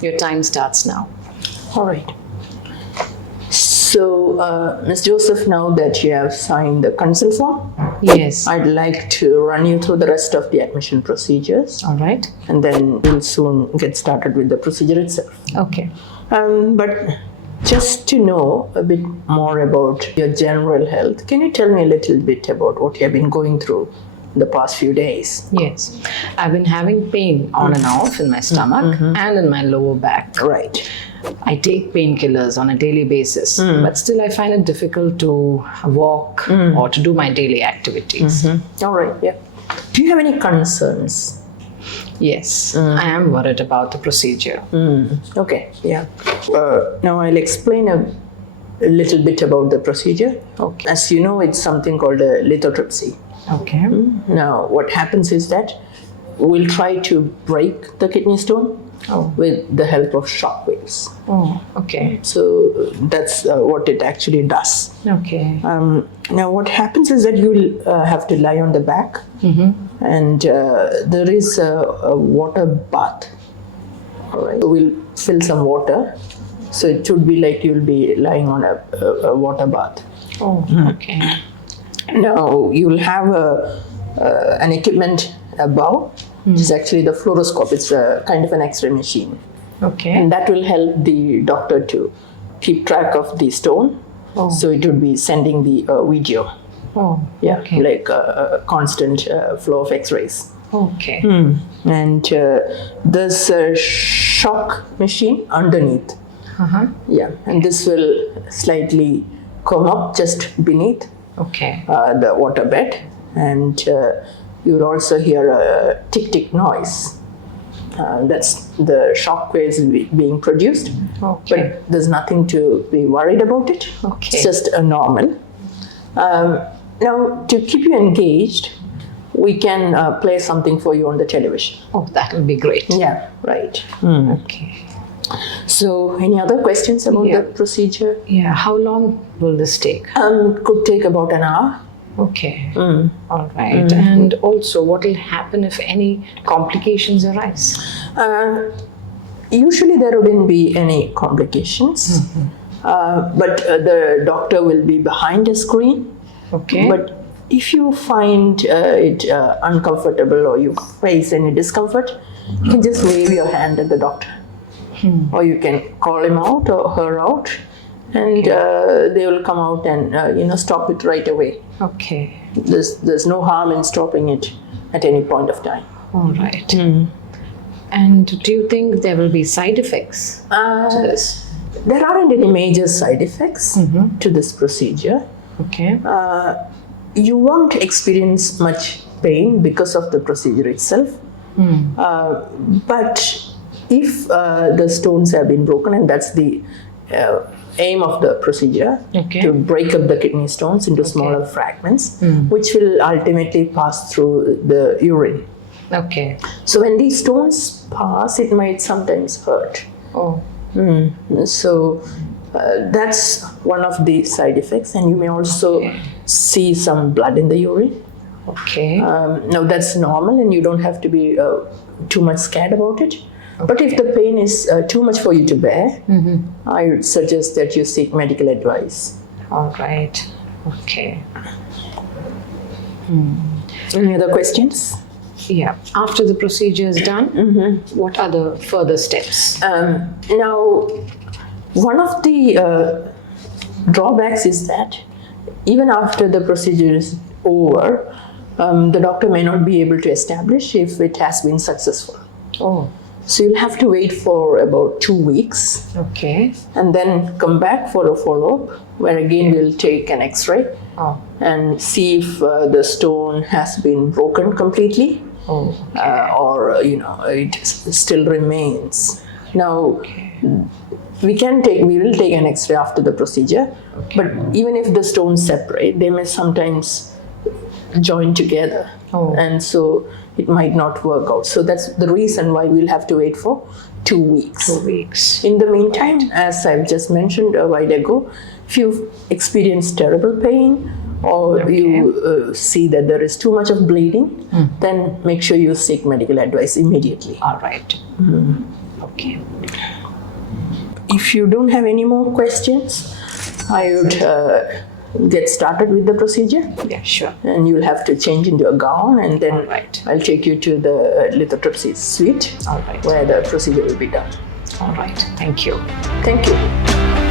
Your time starts now. All right. So, Ms. Joseph, now that you have signed the consent form, Yes. I'd like to run you through the rest of the admission procedures, All right. and then we'll soon get started with the procedure itself. Okay. But just to know a bit more about your general health, can you tell me a little bit about what you have been going through the past few days? Yes. I've been having pain on and off in my stomach and in my lower back. Right. I take painkillers on a daily basis, but still I find it difficult to walk or to do my daily activities. All right. Yeah. Do you have any concerns? Yes, I am worried about the procedure. Okay. Yeah. Now I'll explain a little bit about the procedure. Okay. As you know, it's something called a lithotripsy. Okay. Now, what happens is that we'll try to break the kidney stone with the help of shock waves. Oh, okay. So that's what it actually does. Okay. Now, what happens is that you'll have to lie on the back, and there is a water bath. All right. So we'll fill some water. So it should be like you'll be lying on a water bath. Oh, okay. Now, you'll have an equipment above, which is actually the fluoroscope. It's a kind of an X-ray machine. Okay. And that will help the doctor to keep track of the stone. So it would be sending the video. Oh, Yeah, okay. like a constant flow of X-rays. Okay. And there's a shock machine underneath. Yeah, and this will slightly come up just beneath Okay. the water bed, and you will also hear a tick-tick noise. That's the shock waves being produced. Okay. But there's nothing to be worried about it. Okay. It's just a normal. Now, to keep you engaged, we can play something for you on the television. Oh, that will be great. Yeah, right. Okay. So, any other questions about Yeah. the procedure? Yeah. How long will this take? Could take about an hour. Okay. All right. And also, what will happen if any complications arise? Usually there wouldn't be any complications, but the doctor will be behind a screen. Okay. But if you find it uncomfortable or you face any discomfort, you can just wave your hand at the doctor. Or you can call him out or her out, and they will come out and stop it right away. Okay. There's no harm in stopping it at any point of time. All right. And do you think there will be side effects to this? There aren't any major side effects to this procedure. Okay. You won't experience much pain because of the procedure itself. But if the stones have been broken, and that's the aim of the procedure, Okay. to break up the kidney stones into smaller fragments, which will ultimately pass through the urine. Okay. So when these stones pass, it might sometimes hurt. Oh. So that's one of the side effects, and you may also see some blood in the urine. Okay. Now that's normal, and you don't have to be too much scared about it. But if the pain is too much for you to bear, I would suggest that you seek medical advice. All right. Okay. Any other questions? Yeah. After the procedure is done, what are the further steps? Now, one of the drawbacks is that even after the procedure is over, the doctor may not be able to establish if it has been successful. Oh. So you'll have to wait for about 2 weeks Okay. and then come back for a follow-up, where again we'll take an X-ray Oh. and see if the stone has been broken completely, Oh. or it still remains. Now, we will take an X-ray after the procedure, but even if the stones separate, they may sometimes join together, and so it might not work out. So that's the reason why we'll have to wait for 2 weeks. 2 weeks. In the meantime, as I've just mentioned a while ago, if you experience terrible pain, or you see that there is too much of bleeding, then make sure you seek medical advice immediately. All right. Okay. If you don't have any more questions, I would get started with the procedure. Yeah, sure. And you'll have to change into a gown, and then All right. I'll take you to the lithotripsy suite All right. where the procedure will be done. All right. Thank you. Thank you.